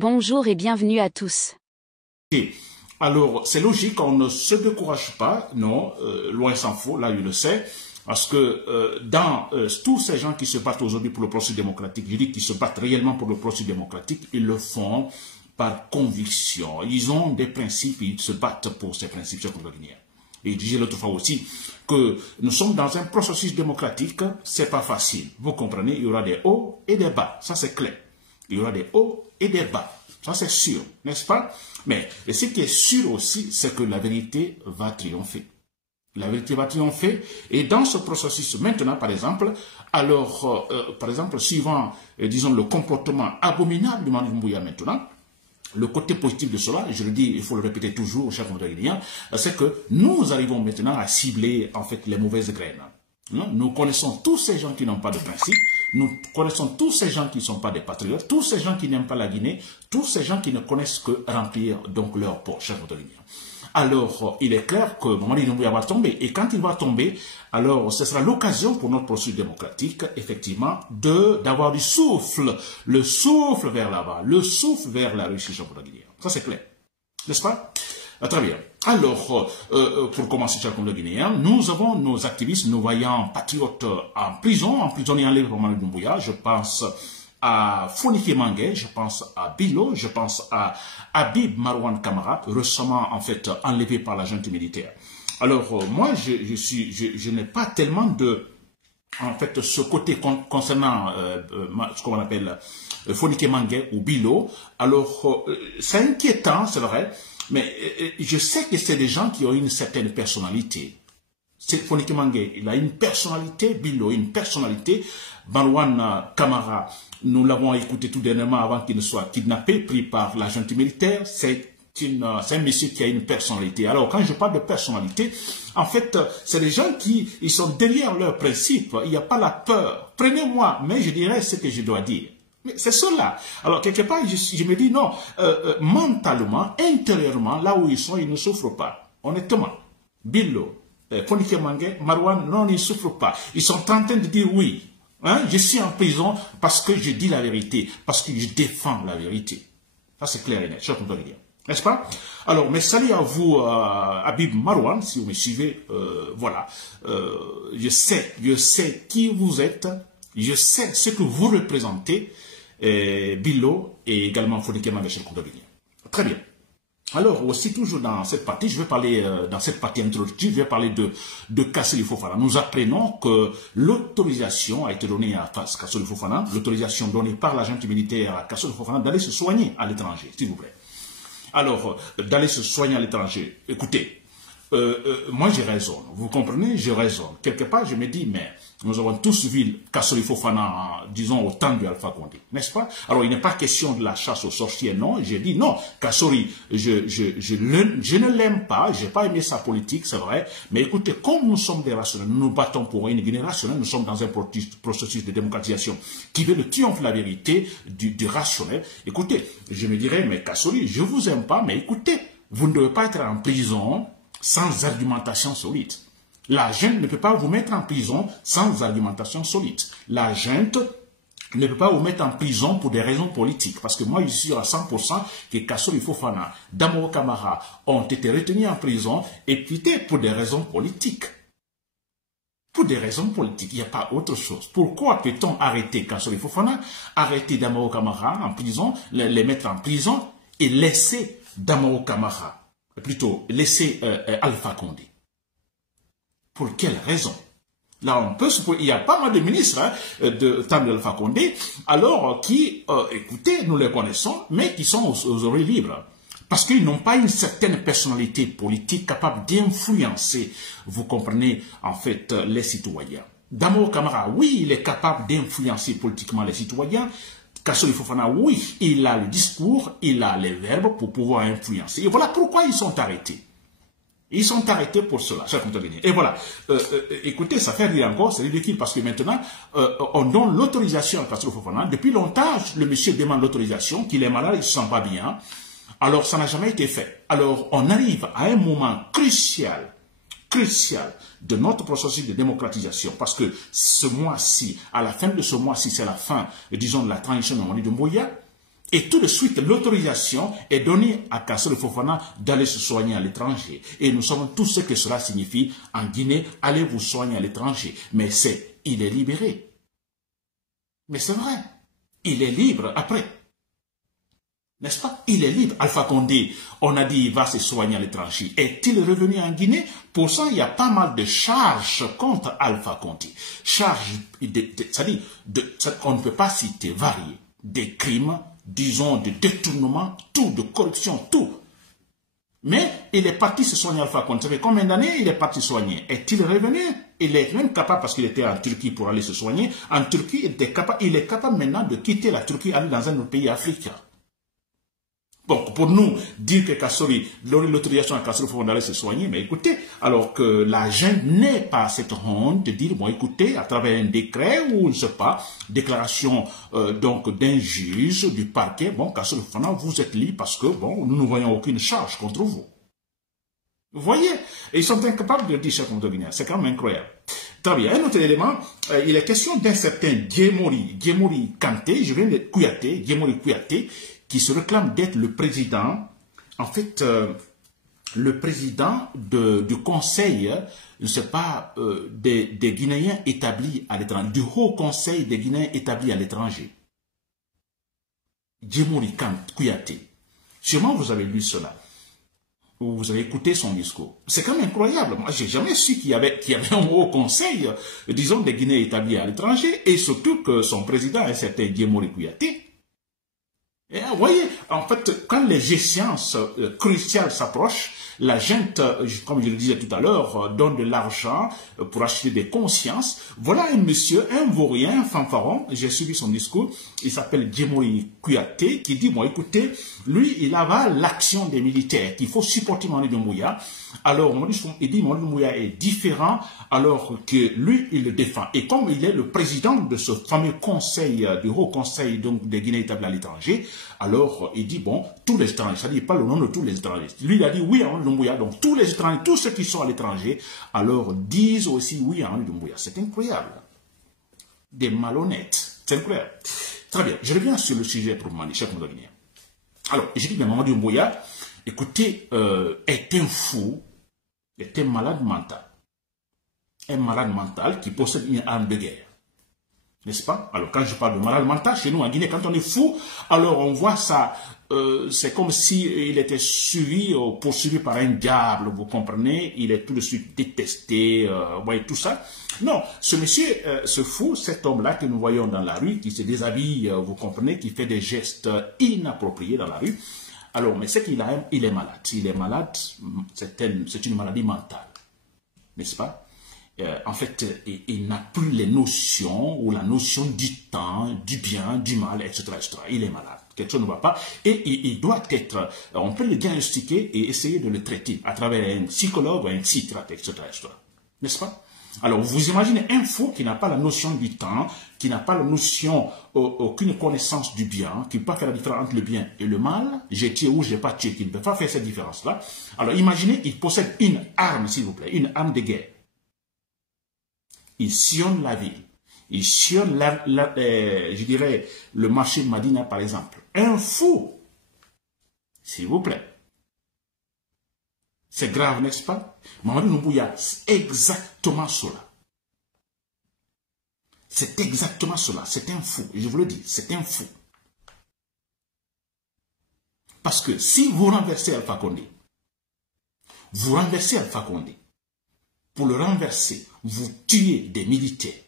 Bonjour et bienvenue à tous. Et alors, c'est logique, on ne se décourage pas, non, loin s'en faut, là, il le sait, parce que dans tous ces gens qui se battent aujourd'hui pour le processus démocratique, je dis qu'ils se battent réellement pour le processus démocratique, ils le font par conviction. Ils ont des principes, ils se battent pour ces principes, chers compatriotes. Et je disais l'autre fois aussi que nous sommes dans un processus démocratique, c'est pas facile. Vous comprenez, il y aura des hauts et des bas, ça c'est clair. Il y aura des hauts et des bas. Ça, c'est sûr, n'est-ce pas? Mais ce qui est sûr aussi, c'est que la vérité va triompher. La vérité va triompher. Et dans ce processus, maintenant, par exemple, alors, par exemple, suivant, disons, le comportement abominable du Manu Doumbouya maintenant, le côté positif de cela, je le dis, il faut le répéter toujours, chers compatriotes, c'est que nous arrivons maintenant à cibler, en fait, les mauvaises graines. Nous connaissons tous ces gens qui n'ont pas de principe, nous connaissons tous ces gens qui ne sont pas des patriotes, tous ces gens qui n'aiment pas la Guinée, tous ces gens qui ne connaissent que remplir donc leur poche, chers compatriotes. Alors, il est clair que Mamadi Doumbouya va tomber, et quand il va tomber, alors ce sera l'occasion pour notre processus démocratique, effectivement, d'avoir du souffle, le souffle vers là-bas, le souffle vers la Russie, chers compatriotes. Ça c'est clair, n'est-ce pas? Très bien. Alors, pour commencer, chers compatriotes guinéens, nous avons nos activistes, nos vaillants patriotes en prison, emprisonnés en livre Mamadi Doumbouya. Je pense à Fonike Mangué, je pense à Bilo, je pense à Habib Marwan Kamara, récemment en fait enlevé par la junte militaire. Alors, moi, je n'ai pas tellement de, en fait, ce côté concernant ce qu'on appelle Fonike Mangué ou Bilo. Alors, c'est inquiétant, c'est vrai. Mais je sais que c'est des gens qui ont une certaine personnalité. C'est Fonike Mangué, il a une personnalité, Bilo, une personnalité. Marwan Kamara, nous l'avons écouté tout dernièrement avant qu'il ne soit kidnappé, pris par la junte militaire. C'est un monsieur qui a une personnalité. Alors, quand je parle de personnalité, en fait, c'est des gens qui ils sont derrière leurs principes. Il n'y a pas la peur. Prenez-moi, mais je dirais ce que je dois dire. Mais c'est cela. Alors, quelque part, je me dis non, mentalement, intérieurement, là où ils sont, ils ne souffrent pas. Honnêtement. Bilo, Fonike Mangué, Marwan, non, ils ne souffrent pas. Ils sont en train de dire oui. Hein, je suis en prison parce que je dis la vérité, parce que je défends la vérité. Ça, c'est clair et net. Je comprends bien. N'est-ce pas? Alors, mes saluts à vous, Habib Marwan, si vous me suivez. Voilà. Je sais qui vous êtes. Je sais ce que vous représentez. Bilo et également Fonike Mangué, chers compatriotes. Très bien. Alors, aussi, toujours dans cette partie, je vais parler, dans cette partie introductive, je vais parler de Kassoli Fofana. Nous apprenons que l'autorisation a été donnée à Kassoli Fofana, l'autorisation donnée par la junte militaire à Kassoli Fofana d'aller se soigner à l'étranger, s'il vous plaît. Alors, d'aller se soigner à l'étranger. Écoutez, moi je raisonne, vous comprenez, je raisonne. Quelque part, je me dis, mais nous avons tous vu Kassoli Fofana, disons, au temps de Alpha Condé, n'est-ce pas? Alors, il n'est pas question de la chasse aux sorciers, non. Je dis non, Kassoli, je ne l'aime pas, je n'ai pas aimé sa politique, c'est vrai. Mais écoutez, comme nous sommes des rationnels, nous nous battons pour une Guinée rationnelle, nous sommes dans un processus de démocratisation qui veut le triomphe de la vérité, du rationnel. Écoutez, je me dirais, mais Kassoli, je vous aime pas, mais écoutez, vous ne devez pas être en prison sans argumentation solide. La junte ne peut pas vous mettre en prison sans argumentation solide. La junte ne peut pas vous mettre en prison pour des raisons politiques. Parce que moi, je suis sûr à 100% que Kassoli Fofana, Damoro Kamara ont été retenus en prison et putés pour des raisons politiques. Pour des raisons politiques, il n'y a pas autre chose. Pourquoi peut-on arrêter Kassoli Fofana, arrêter Damoro Kamara en prison, les mettre en prison et laisser Damoro Kamara, plutôt laisser Alpha Condé? Pour quelle raison? Là, on peut supposer, il y a pas mal de ministres de temps d'Alpha Condé, alors qui, écoutez, nous les connaissons, mais qui sont aux oreilles libres. Parce qu'ils n'ont pas une certaine personnalité politique capable d'influencer, vous comprenez, en fait, les citoyens. Damoro Kamara, oui, il est capable d'influencer politiquement les citoyens. Kassoli Fofana, oui, il a le discours, il a les verbes pour pouvoir influencer. Et voilà pourquoi ils sont arrêtés. Ils sont arrêtés pour cela, chers compatriotes. Et voilà, écoutez, ça fait rire encore, c'est ridicule parce que maintenant, on donne l'autorisation à Kassoli Fofana. Depuis longtemps, le monsieur demande l'autorisation, qu'il est malade, il ne se sent pas bien. Alors, ça n'a jamais été fait. Alors, on arrive à un moment crucial de notre processus de démocratisation, parce que ce mois-ci, à la fin de ce mois-ci, c'est la fin, disons, de la transition de Mamadi Doumbouya. Et tout de suite, l'autorisation est donnée à Kassel Fofana d'aller se soigner à l'étranger. Et nous savons tout ce que cela signifie en Guinée, allez vous soigner à l'étranger. Mais il est libéré. Mais c'est vrai, il est libre après. N'est-ce pas? Il est libre. Alpha Condé, on a dit il va se soigner à l'étranger. Est-il revenu en Guinée? Pour ça, il y a pas mal de charges contre Alpha Condé. Charges, c'est-à-dire, on ne peut pas citer variés. Des crimes, disons, de détournement, tout, de corruption, tout. Mais il est parti se soigner Alpha Condé. Ça fait combien d'années il est parti soigner? Est-il revenu? Il est même capable, parce qu'il était en Turquie pour aller se soigner. En Turquie, il est capable maintenant de quitter la Turquie et aller dans un autre pays africain. Donc, pour nous, dire que Kassori, l'autorisation à Kassori, il faut aller se soigner, mais écoutez, alors que la jeune n'est pas cette honte de dire, bon, écoutez, à travers un décret ou, je ne sais pas, déclaration donc d'un juge, du parquet, bon, Kassori Fofana, vous êtes libre parce que, bon, nous ne voyons aucune charge contre vous. Vous voyez? Et ils sont incapables de le dire, chers Guinéens. C'est quand même incroyable. Très bien. Un autre élément, il est question d'un certain Djemori Kanté, je viens de Kouyaté, Djemori Kouyaté, qui se réclame d'être le président, en fait, le président du conseil, je ne sais pas, des Guinéens établis à l'étranger, du haut conseil des Guinéens établis à l'étranger. Djemori Kouyaté. Sûrement vous avez lu cela. Ou vous avez écouté son discours. C'est quand même incroyable. Moi, j'ai jamais su qu'il y avait un haut conseil, disons, des Guinéens établis à l'étranger, et surtout que son président est certain Djemori Kouyaté. Et vous voyez, en fait, quand les échéances cruciales s'approchent, la gente, comme je le disais tout à l'heure, donne de l'argent pour acheter des consciences. Voilà un monsieur, un vaurien, un fanfaron, j'ai suivi son discours, il s'appelle Djemori Kouyaté, qui dit, bon, écoutez, lui, il avale l'action des militaires, qu'il faut supporter Mamadi Doumbouya. Alors, il dit, Mamadi Doumbouya est différent, alors que lui, il le défend. Et comme il est le président de ce fameux conseil, du haut conseil donc, des Guinéens établis à l'étranger, alors il dit, bon, tous les étrangers, c'est-à-dire pas le nom de tous les étrangers. Lui, il a dit oui à Mamadi Doumbouya, donc tous les étrangers, tous ceux qui sont à l'étranger, alors disent aussi oui à Mamadi Doumbouya. C'est incroyable. Des malhonnêtes. C'est incroyable. Très bien, je reviens sur le sujet pour Mani, cher Guinéen. Alors, je dis que Mamadi Doumbouya, écoutez, est un fou, est un malade mental. Un malade mental qui possède une arme de guerre. N'est-ce pas? Alors, quand je parle de malade mental, chez nous en Guinée, quand on est fou, alors on voit ça, c'est comme s'il était suivi, poursuivi par un diable, vous comprenez? Il est tout de suite détesté, vous voyez tout ça. Non, ce monsieur, ce fou, cet homme-là que nous voyons dans la rue, qui se déshabille, vous comprenez, qui fait des gestes inappropriés dans la rue, alors, mais c'est qu'il a, il est malade. S'il est malade, c'est une maladie mentale, n'est-ce pas? En fait, il n'a plus les notions ou la notion du temps, du bien, du mal, etc., etc. Il est malade. Quelque chose ne va pas. Et il doit être, on peut le diagnostiquer et essayer de le traiter à travers un psychologue ou un psychiatre, etc., etc. N'est-ce pas? Alors, vous imaginez un fou qui n'a pas la notion du temps, qui n'a pas la notion, aucune connaissance du bien, qui ne peut pas faire la différence entre le bien et le mal, j'ai tué ou j'ai pas tué, qui ne peut pas faire cette différence-là. Alors, imaginez, il possède une arme, s'il vous plaît, une arme de guerre. Il sillonne la ville. Il sillonne, je dirais, le marché de Madina, par exemple. Un fou, s'il vous plaît. C'est grave, n'est-ce pas? Mamadi Doumbouya, c'est exactement cela. C'est exactement cela. C'est un fou. Je vous le dis, c'est un fou. Parce que si vous renversez Alpha Condé, vous renversez Alpha Condé, pour le renverser, vous tuez des militaires.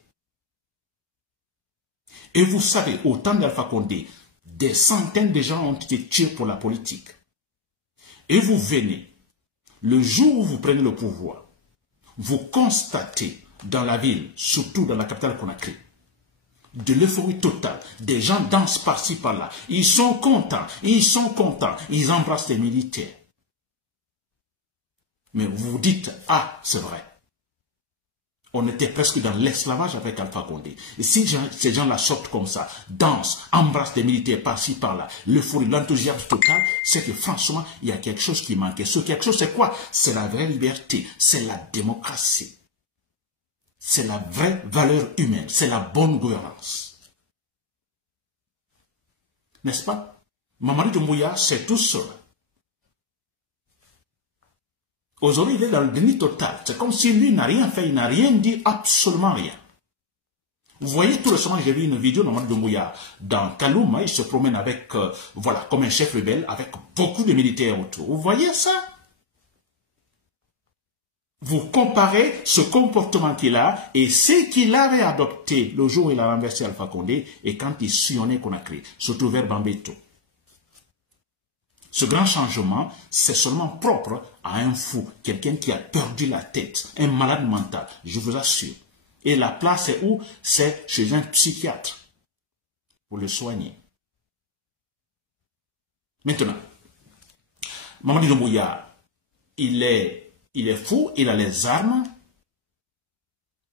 Et vous savez, au temps d'Alpha Condé, des centaines de gens ont été tués pour la politique. Et vous venez, le jour où vous prenez le pouvoir, vous constatez dans la ville, surtout dans la capitale Conakry, de l'euphorie totale. Des gens dansent par-ci, par-là. Ils sont contents, ils embrassent les militaires. Mais vous vous dites, ah, c'est vrai. On était presque dans l'esclavage avec Alpha Condé. Et si ces gens-là sortent comme ça, dansent, embrassent des militaires par-ci, par-là, l'euphorie, l'enthousiasme total, c'est que franchement, il y a quelque chose qui manquait. Ce quelque chose, c'est quoi? C'est la vraie liberté, c'est la démocratie. C'est la vraie valeur humaine, c'est la bonne gouvernance. N'est-ce pas? Mamadi Doumbouya, c'est tout seul. Aujourd'hui, il est dans le déni total. C'est comme si lui n'a rien fait, il n'a rien dit, absolument rien. Vous voyez, tout récemment, j'ai vu une vidéo de Mamadi Doumbouya dans Kaloum, il se promène avec, voilà, comme un chef rebelle, avec beaucoup de militaires autour. Vous voyez ça? Vous comparez ce comportement qu'il a et ce qu'il avait adopté le jour où il a renversé Alpha Condé et quand il sillonnait Conakry, surtout vers Bambeto. Ce grand changement, c'est seulement propre à un fou, quelqu'un qui a perdu la tête, un malade mental, je vous assure. Et la place est où? C'est chez un psychiatre pour le soigner. Maintenant, Mamadi Doumbouya, il est fou, il a les armes.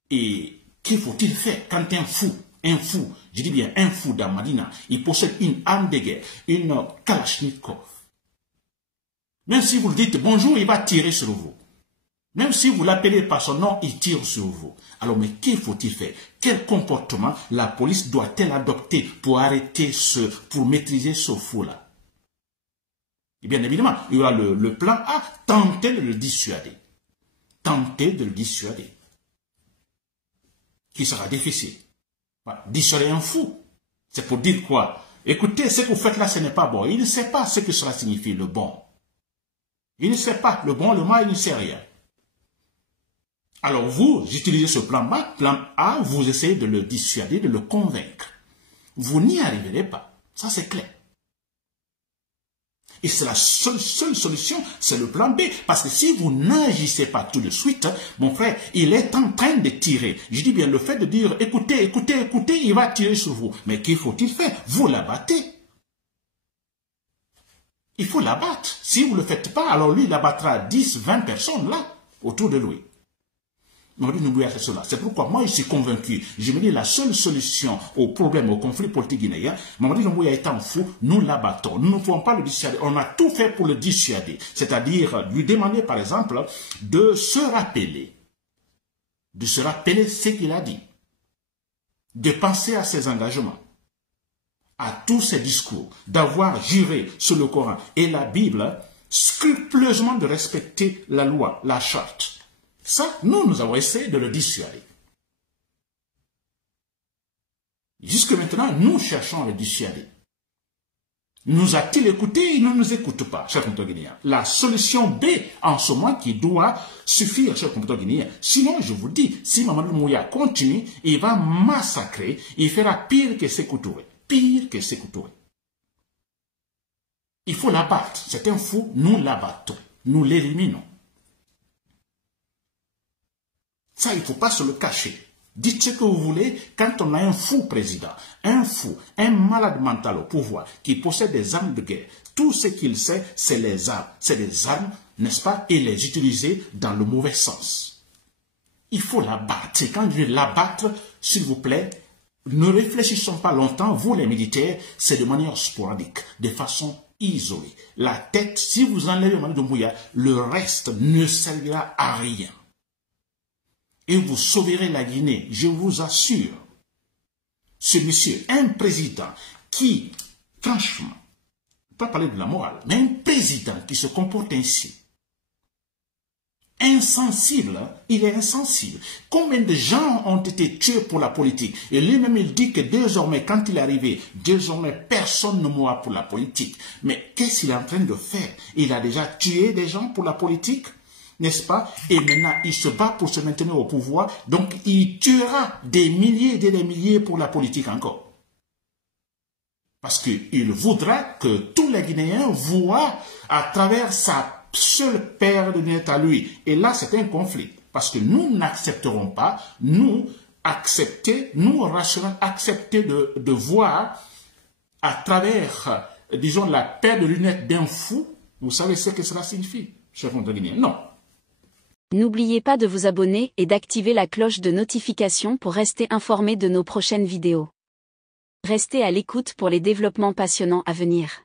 Et qu'il faut-il faire quand un fou, je dis bien un fou dans Madina, il possède une arme de guerre, une Kalachnikov. Même si vous le dites bonjour, il va tirer sur vous. Même si vous l'appelez par son nom, il tire sur vous. Alors, mais qu'il faut-il faire? Quel comportement la police doit-elle adopter pour arrêter pour maîtriser ce fou-là? Et bien évidemment, il y aura le plan A, tenter de le dissuader. Tenter de le dissuader. Qui sera difficile. Voilà. Dissuader un fou. C'est pour dire quoi? Écoutez, ce que vous faites là, ce n'est pas bon. Il ne sait pas ce que cela signifie, le bon. Il ne sait pas. Le bon, le mal, il ne sait rien. Alors vous utilisez ce plan A, vous essayez de le dissuader, de le convaincre. Vous n'y arriverez pas. Ça, c'est clair. Et c'est la seule solution, c'est le plan B. Parce que si vous n'agissez pas tout de suite, mon frère, il est en train de tirer. Je dis bien le fait de dire, écoutez, écoutez, écoutez, il va tirer sur vous. Mais qu'il faut-il faire? Vous l'abattez. Il faut l'abattre. Si vous ne le faites pas, alors lui, il abattra 10, 20 personnes là, autour de lui. Mamadi Doumbouya, c'est cela. C'est pourquoi moi, je suis convaincu. Je me dis la seule solution au problème, au conflit politique guinéen, Mamadi Doumbouya étant fou, nous l'abattons. Nous ne pouvons pas le dissuader. On a tout fait pour le dissuader. C'est-à-dire lui demander, par exemple, de se rappeler ce qu'il a dit. De penser à ses engagements, à tous ses discours, d'avoir juré sur le Coran et la Bible, scrupuleusement de respecter la loi, la charte. Ça, nous avons essayé de le dissuader. Jusque maintenant, nous cherchons à le dissuader. Nous a-t-il écouté? Il ne nous écoute pas, chers compatriotes guinéens. La solution B, en ce moment, qui doit suffire, chers compatriotes guinéens. Sinon, je vous dis, si Mamadi Doumbouya continue, il va massacrer, il fera pire que Sékou Touré. Pire que Sékou Touré. Il faut l'abattre. C'est un fou, nous l'abattons. Nous l'éliminons. Ça, il ne faut pas se le cacher. Dites ce que vous voulez quand on a un fou président, un fou, un malade mental au pouvoir qui possède des armes de guerre. Tout ce qu'il sait, c'est les armes. C'est des armes, n'est-ce pas, et les utiliser dans le mauvais sens. Il faut l'abattre. Et quand je dis l'abattre, s'il vous plaît, ne réfléchissons pas longtemps. Vous, les militaires, c'est de manière sporadique, de façon isolée. La tête, si vous enlevez Mamadi Doumbouya, le reste ne servira à rien. Et vous sauverez la Guinée, je vous assure. Ce monsieur, un président qui, franchement, pas parler de la morale, mais un président qui se comporte ainsi, insensible, il est insensible. Combien de gens ont été tués pour la politique? Et lui-même, il dit que désormais, quand il est arrivé, désormais, personne ne mourra pour la politique. Mais qu'est-ce qu'il est en train de faire? Il a déjà tué des gens pour la politique? N'est-ce pas? Et maintenant, il se bat pour se maintenir au pouvoir. Donc, il tuera des milliers et des milliers pour la politique encore. Parce qu'il voudra que tous les Guinéens voient à travers sa seule paire de lunettes à lui. Et là, c'est un conflit. Parce que nous n'accepterons pas, nous accepter de voir à travers, disons, la paire de lunettes d'un fou. Vous savez ce que cela signifie, chers Guinéens? Non. N'oubliez pas de vous abonner et d'activer la cloche de notification pour rester informé de nos prochaines vidéos. Restez à l'écoute pour les développements passionnants à venir.